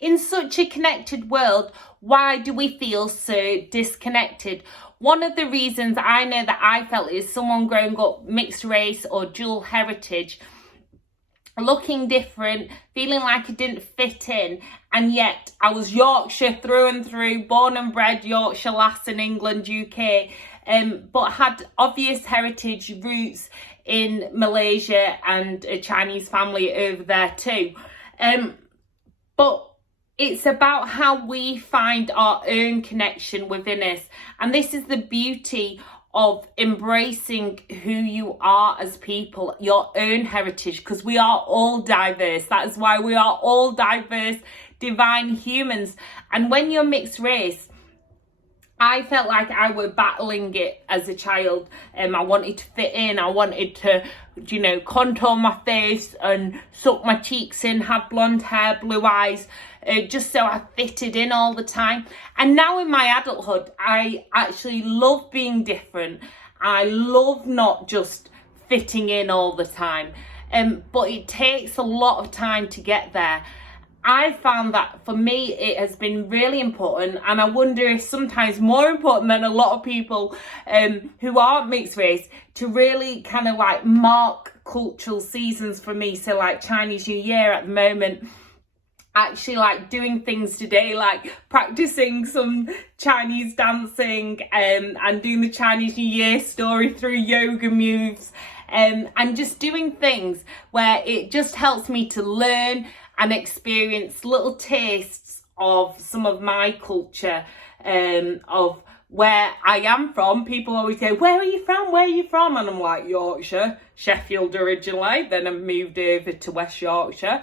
in such a connected world, why do we feel so disconnected? One of the reasons I know that I felt is someone growing up mixed race or dual heritage, looking different, feeling like I didn't fit in, and yet I was Yorkshire through and through, born and bred Yorkshire lass in England, UK, but had obvious heritage roots in Malaysia and a Chinese family over there too. But it's about how we find our own connection within us. And this is the beauty of embracing who you are as people, your own heritage, because we are all diverse. That is why we are all diverse, divine humans. And when you're mixed race, I felt like I was battling it as a child. I wanted to fit in. I wanted to, contour my face and suck my cheeks in, have blonde hair, blue eyes, just so I fitted in all the time. And now in my adulthood, I actually love being different. I love not just fitting in all the time. But it takes a lot of time to get there. I found that for me it has been really important, and I wonder if sometimes more important than a lot of people who aren't mixed race, to really kind of like mark cultural seasons for me. So like Chinese New Year at the moment, actually like doing things today, like practicing some Chinese dancing and doing the Chinese New Year story through yoga moves, and just doing things where it just helps me to learn and experience little tastes of some of my culture, of where I am from. People always go, where are you from? Where are you from? And I'm like, Yorkshire, Sheffield originally, then I moved over to West Yorkshire.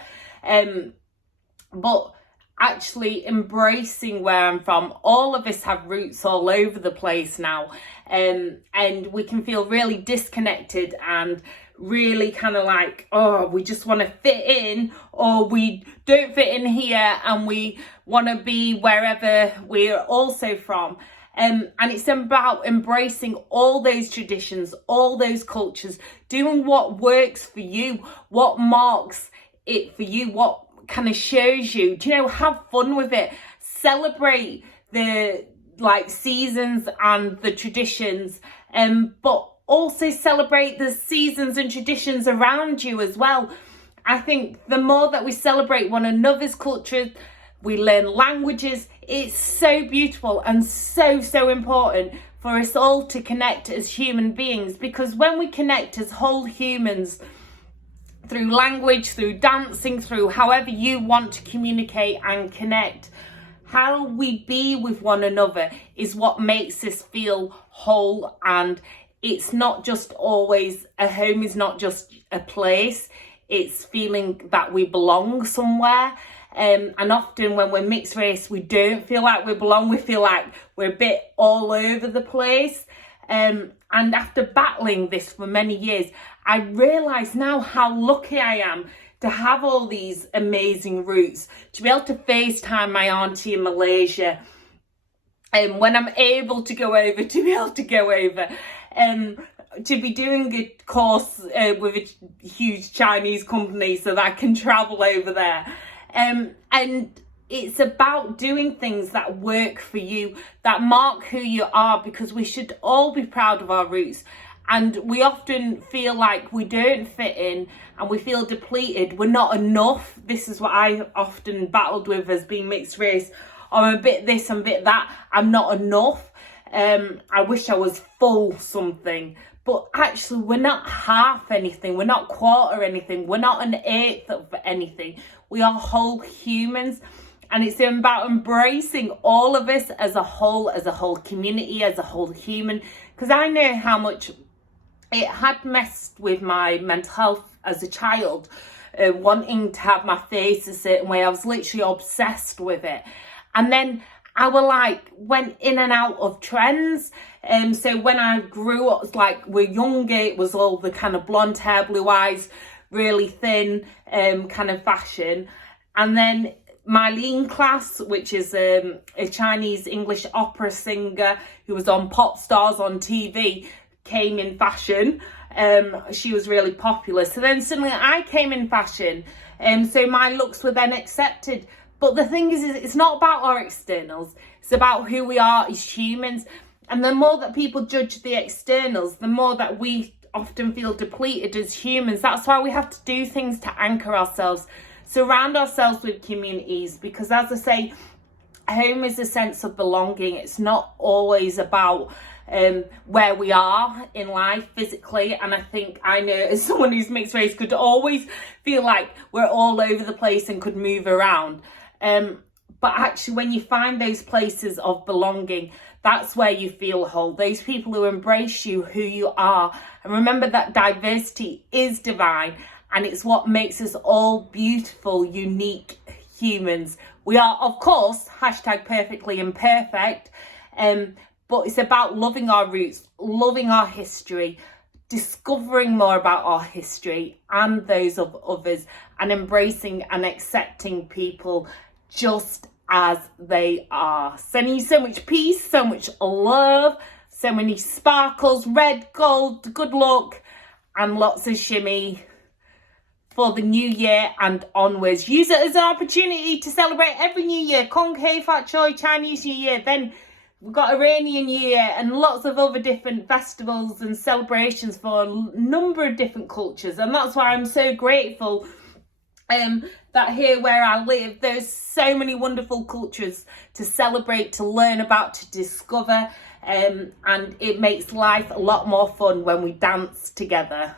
But actually embracing where I'm from. All of us have roots all over the place now, and we can feel really disconnected and really kind of like, oh, we just want to fit in, or we don't fit in here and we want to be wherever we're also from. And it's about embracing all those traditions, all those cultures, doing what works for you, what marks it for you, what kind of shows you, have fun with it, celebrate the seasons and the traditions, but also celebrate the seasons and traditions around you as well. I think the more that we celebrate one another's cultures, we learn languages. It's so beautiful and so important for us all to connect as human beings, because when we connect as whole humans, through language, through dancing, through however you want to communicate and connect, how we be with one another is what makes us feel whole. And it's not just always, a home is not just a place, it's feeling that we belong somewhere. And often when we're mixed race, we don't feel like we belong, we feel like we're a bit all over the place. And after battling this for many years, I realise now how lucky I am to have all these amazing roots, to be able to FaceTime my auntie in Malaysia, and when I'm able to go over, to be able to go over, to be doing a course with a huge Chinese company so that I can travel over there. And it's about doing things that work for you, that mark who you are, because we should all be proud of our roots. And we often feel like we don't fit in and we feel depleted. We're not enough. This is what I often battled with as being mixed race. I'm a bit this, I'm a bit that. I'm not enough. I wish I was full something. But actually, we're not half anything. We're not quarter anything. We're not an eighth of anything. We are whole humans. And it's about embracing all of us as a whole community, as a whole human. Because I know how much it had messed with my mental health as a child, wanting to have my face a certain way. I was literally obsessed with it. And then I went in and out of trends. So when I grew up, we're younger, it was all the kind of blonde hair, blue eyes, really thin kind of fashion. And then Mylene Class, which is a Chinese English opera singer who was on Pop Stars on TV, came in fashion. She was really popular. So then suddenly I came in fashion. So my looks were then accepted But the thing is it's not about our externals. It's about who we are as humans. And the more that people judge the externals, the more that we often feel depleted as humans. That's why we have to do things to anchor ourselves, surround ourselves with communities, because as I say, home is a sense of belonging. It's not always about where we are in life physically. And I know as someone who's mixed race could always feel like we're all over the place and could move around. But actually, when you find those places of belonging, that's where you feel whole. Those people who embrace you, who you are. And remember that diversity is divine, and it's what makes us all beautiful, unique humans. We are, of course, #perfectly imperfect, but it's about loving our roots, loving our history, discovering more about our history and those of others, and embracing and accepting people just as they are. Sending you so much peace, so much love, so many sparkles, red, gold, good luck, and lots of shimmy for the new year and onwards. Use it as an opportunity to celebrate every new year. Kong Hei Fat Choi, Chinese New Year. Then we've got Iranian New Year and lots of other different festivals and celebrations for a number of different cultures. And that's why I'm so grateful that here where I live, there's so many wonderful cultures to celebrate, to learn about, to discover, and it makes life a lot more fun when we dance together.